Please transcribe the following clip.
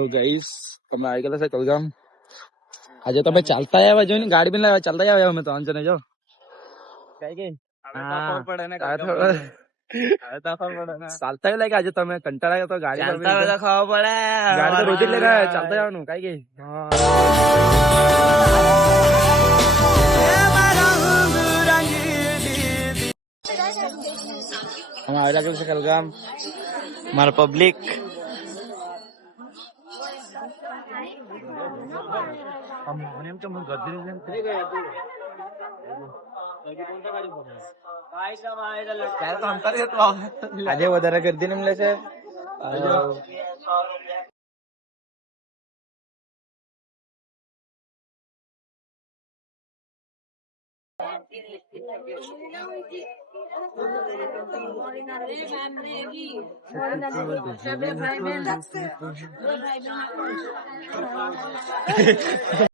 તો ગાઈસ અમે આવી ગયેલા છે કલગામ. આજે તમે ચાલતા આવ્યા જો ને ગાડી બી લાવ્યા ચાલતા આવ્યા અમે તો અંજન જો કઈ ગઈ ચાલતા લાગે આજે તમે કંટાળા તો ગાડી ખાવા પડે ગાડી તો રોજ જ લઈને ચાલતા જવાનું કઈ ગઈ અમે આવેલા છે કલગામ. મારા પબ્લિક આજે વધારે ગરદી ને મળે છે.